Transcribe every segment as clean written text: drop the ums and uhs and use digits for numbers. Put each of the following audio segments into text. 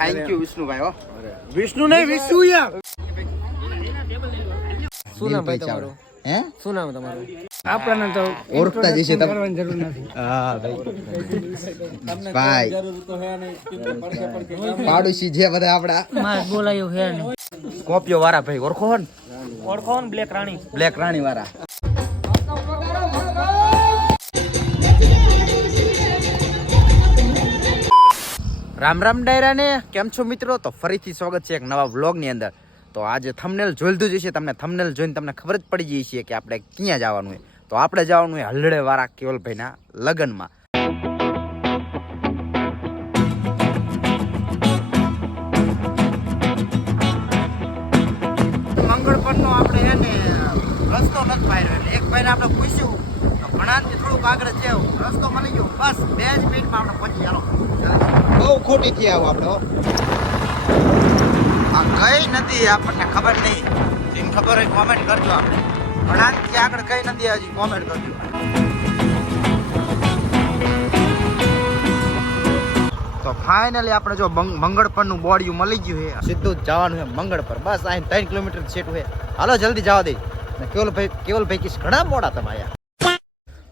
Thank you Vishnubhai હો. વિષ્ણુ નહીં વિષ્ણુ યાર. શું નામ ભાઈ તમારું? હે શું નામ તમારું? આપણને તો ઓળખતા જ છે તમે. કરવાની જરૂર નથી. હા ભાઈ પાડોશી જે બધા આપડા માસ બોલાયો હે ને. કોપીઓ વાળા ભાઈ ઓળખો ને? ઓળખો ને બ્લેક રાણી. બ્લેક રાણી વાળા. રામ રામ ડાયરા ને કેમ છો મિત્રો? તો ફરીથી સ્વાગત છે એક નવા વ્લોગ ની અંદર. તો આજે થંબનેલ જોઈ લીધું જ છે તમને. થંબનેલ જોઈને તમને ખબર જ પડી ગઈ છે કે આપણે ક્યાં જવાનું છે. તો આપણે જવાનું છે હલડે વાળા કેવલભાઈના લગ્નમાં. મંગળપરનો આપણે એને રસ્તો નથી પાડ્યો. એટલે એક ભાઈને આપણે પૂછ્યું તો ઘણાથી થોડુંક આગળ છે રસ્તો મળી ગયો. બસ 2 જ મિનિટમાં આપણે પહોંચી ચાલો. બહુ ખોટી થી આવો આપણે. આ કઈ નથી આપણને ખબર નહીં. જેમ ખબર હોય કોમેન્ટ કરજો. આપણે ઘણાથી આગળ કઈ નથી હજી કોમેન્ટ કરજો. તો ફાઇનલી આપણે જો મંગળપરનું બોડિયું મળી ગયું છે. સીધું જ જવાનું છે મંગળપર. બસ અહીં 3 કિલોમીટર છેટું છે. હાલો જલ્દી જવા દે. કેવલભાઈ કિસ ઘણા મોડા તમે આયા.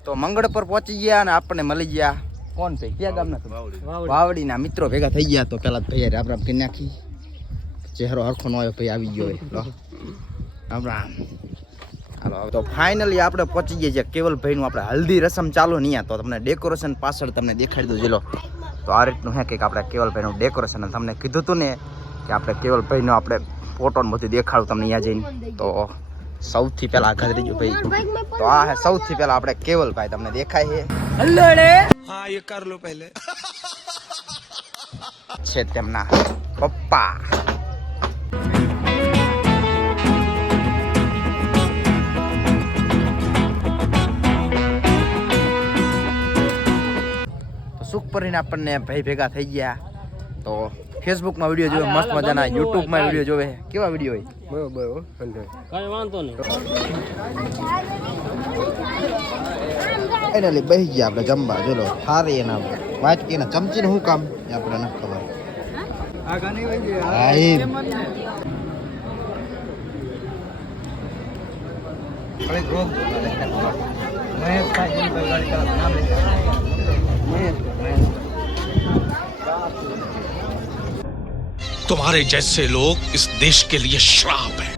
તો મંગળપર પહોંચી ગયા અને આપણને મળી ગયા કોણ ભાઈ ક્યાં ગામના તમે? વાવડીના મિત્રો ભેગા થઈ ગયા. તો પેલા ભાઈ રામ રામ કરી નાખી. ચહેરો હરખો નો આવ્યો ભાઈ આવી ગયો. રામ રામ. હાલો તો ફાઇનલી આપણે પહોંચી ગયા છે કેવલભાઈનું. આપણે હલ્દી રસમ ચાલુ નહીં. તો તમને ડેકોરેશન પાછળ તમને દેખાડી દઉં. ચલો તો આ રીતનું હે કંઈક આપણે કેવલભાઈનું ડેકોરેશન. તમને કીધું હતું ને કે આપણે કેવલભાઈનો આપણે ફોટો ને બધું દેખાડું તમને અહીંયા જઈને. તો સૌથી પહેલા આગળ રહી ગયો ભાઈ. તો આ હે સૌથી પહેલા આપણે કેવલભાઈ. તમને દેખાય છે? હલ્લોડે. હા એ કર લો પહેલે. છે તેમના પપ્પા. સુખ કરીને આપણને ભાઈ ભેગા થઈ ગયા. તો ફેસબુકમાં વિડીયો જોવે મસ્ત મજાના, યુટ્યુબમાં વિડીયો જોવે. કેવા વિડીયો હોય? બરોબર કઈ વાંધો નહીં. ફાઇનલી બેસી ગયા આપણે જમવા. જોલો થારી એના વાટકી એના ચમચી નું શું કામ એ આપણે નથી ખબર. तुम्हारे जैसे लोग इस देश के लिए श्राप है.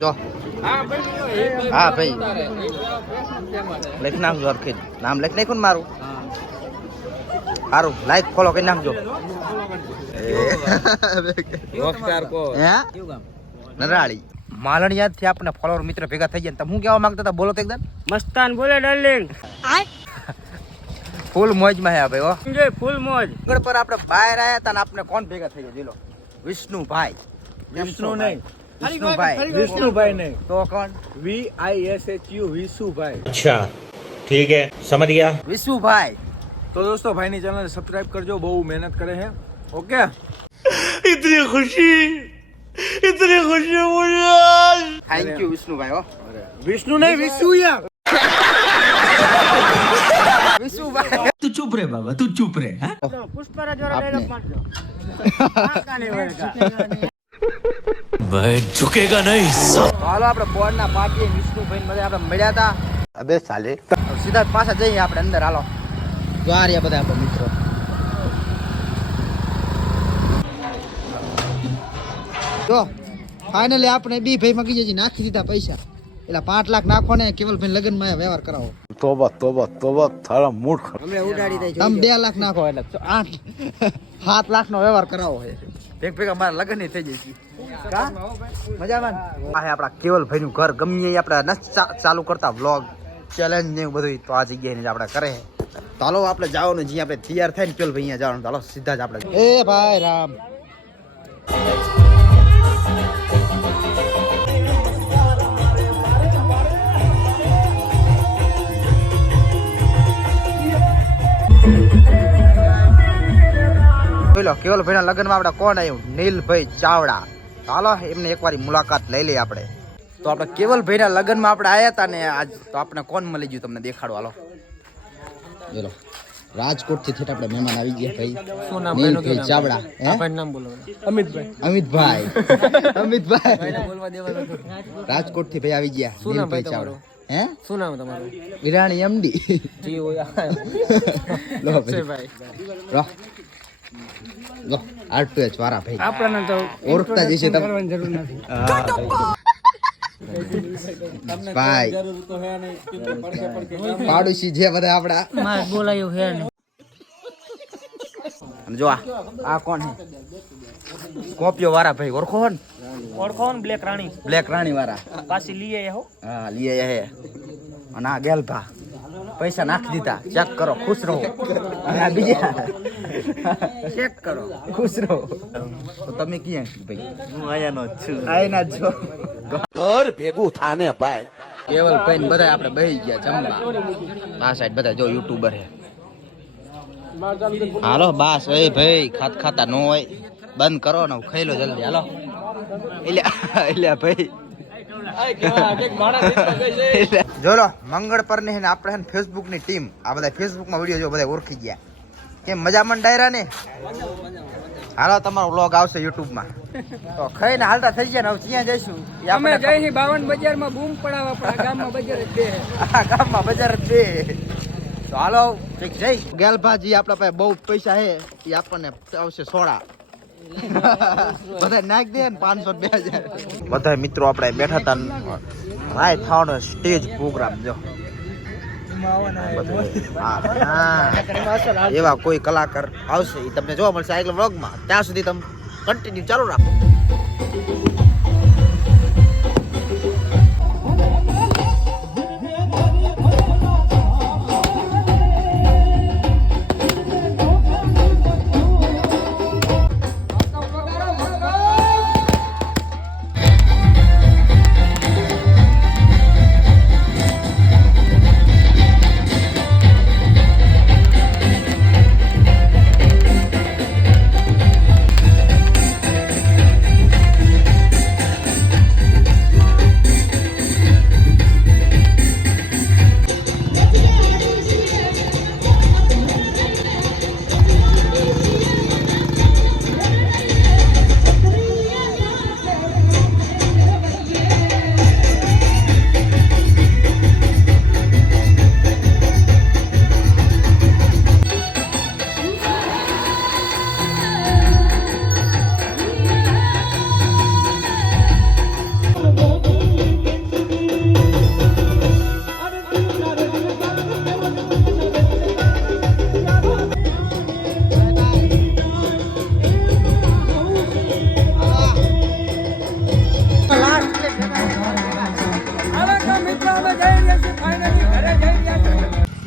જો હા ભાઈ લખી નાખજો. અરખી નામ લખી નાખ્યું ને મારું. સારું લાઈક ફોલો કરી નાખજો. નરાળી માલણિયાદ થી આપણે ફોલોવર મિત્ર ભેગા થઈ ગયા. તમે શું કહેવા માંગતા હતા? બોલો તો એકદમ. મસ્તાન બોલે ડાર્લિંગ. ફૂલ મોજમાં હે ભાઈ. હો ફૂલ મોજ. આગળ પર આપણે બહાર આયા હતા ને આપણે કોણ ભેગા થઈ ગયા? જીલો વિષ્ણુભાઈ. વિષ્ણુ નહીં. વિષ્ણુભાઈ. વિષ્ણુભાઈ નહીં તો કોણ? VISHU વિશુભાઈ. अच्छा ठीक है समझ गया. વિશુભાઈ. તો દોસ્તો ભાઈની ચેનલ સબસ્ક્રાઇબ કરજો. બહુ મહેનત કરે છે. ઓકે. इतनी खुशी मुझे. Thank you Vishnubhai. હો વિષ્ણુ નહીં વિશુ યાર. વિશુભાઈ. तू चुप रे बाबा तू चुप रे. પુષ્પરાજ વાળો ડાયલોગ મારજો. मैं झुकेगा नहीं. હાલો આપણે બોર્ડના પાટીએ વિષ્ણુભાઈ મધે આપણે મળ્યા હતા. અબે સાલે સીધા પાછા જઈએ આપણે અંદર. હાલો દ્વારિયા બધા આપણા મિત્રો. જો ફાઇનલી આપણે બી ભાઈ મગી જજી નાખી દીધા પૈસા. એટલે 5 લાખ નાખો ને કેવલભાઈ લગ્નમાં વ્યવહાર કરાવો. तोबा तोबा तोबा थारा मूड खराब. તમે 2 લાખ નાખો એટલે 7 લાખ નો વ્યવહાર કરાવો છે. ભેગા મારા લગ્ન થઈ જશે. મજામાં આ હે આપણા કેવલભાઈ નું ઘર. ગમે આપણે ચાલુ કરતા વ્લોગ ચેલેન્જ ને એવું બધું તો આ જગ્યાએ જ આપણે કરે. તો હાલો આપણે જવાનું. જે આપણે તૈયાર થાય ને કેવલભાઈ અહીંયા જવાનું. હાલો સીધા જ આપણે. એ ભાઈ રામ. કેવલભાઈ ના લગ્નમાં આપણે કોણ આવ્યું? નીલભાઈ ચાવડા. ચાલો એમને એકવાર મુલાકાત લઈ લઈએ આપણે. તો આપણે કેવલભાઈ ના લગ્નમાં આપણે આવ્યા હતા ને આજ. તો આપણે કોણ મળી ગયું તમને દેખાડો. હાલો ચલો રાજકોટ થી ઠેઠ આપણે મહેમાન આવી ગયા ભાઈ. શું નામ નીલભાઈ ચાવડા. હે? ભાઈ નામ બોલો અમિતભાઈ અમિતભાઈ. અમિતભાઈ બોલવા દેવાનું રાજકોટ થી ભાઈ આવી ગયા. શું નામ ભાઈ નીલભાઈ ચાવડા. હે? શું નામ તમારું વિરાણી એમડી. જી હોય લો ભાઈ. ભાઈ લો લો R2H વાળા ભાઈ આપણને તો ઓળખતા જ છે તમે. કરવાની જરૂર નથી. ભાઈ પાડોશી જે બધા આપડા. માર બોલાયો હે ને અને જો આ કોણ છે? સ્કોર્પિયો વાળા ભાઈ ઓળખો ને? ઓળખો ને બ્લેક રાણી બ્લેક રાણી વાળા. પાછી લીએ હો હા લીએ હે. અને આ ગેલભા પૈસા નાખી દીધા. ચેક કરો, ખુશ રહો. અને આ બીજા ચેક કરો, ખુશ રહો. તો તમે ક્યાં ભાઈ? હું આયાનો જ છું. આયના જ છો. घर भेगू थाने पाए કેવલ ભાઈ ને બધા આપણે બેહી ગયા જમવા. આ સાઈડ બધા જો યુટ્યુબર હે. હાલો બાસ એ ભાઈ ખાતા ન હોય બંધ કરો ને ખાઈ લો જલ્દી. હાલો એટલે ભાઈ જો લો મંગળ પર ને આપણે ફેસબુક ની ટીમ આ બધા ફેસબુક માં વિડીયો જો બધા ઓળખી ગયા. કેમ મજામાં ડાયરા ને? હાલો તમારો વ્લોગ આવશે યુટ્યુબ માં. તો ખાઈને હાલતા થઈ ગયા ને હવે ક્યાં જઈશું? એ અમે આપણે જઈ 52 બજારમાં બૂમ પડાવવા પડે. ગામમાં બજાર જ બે આ ગામમાં બજાર જ બે. તો હાલો ઠીક જઈ ગેલભાજી આપણા પાસે બહુ પૈસા હે એ આપણને આવશે સોડા. બધા નાખ દે ને 500 2000. બધા મિત્રો આપણે બેઠા હતા રાય થવાનો સ્ટેજ પ્રોગ્રામ જો. એવા કોઈ કલાકાર આવશે એ તમને જોવા મળશે આગલા વ્લોગમાં. ત્યાં સુધી તમે કન્ટિન્યુ ચાલુ રાખો.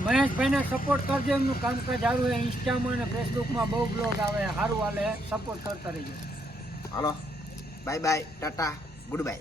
મહેશભાઈને સપોર્ટ કરજો. એમનું કામકાજ સારું છે. ઇન્સ્ટામાં અને ફેસબુકમાં બહુ બ્લોગ આવે. સારું હાલે. સપોર્ટ કરતા રહીજો. હાલો bye bye tata good bye.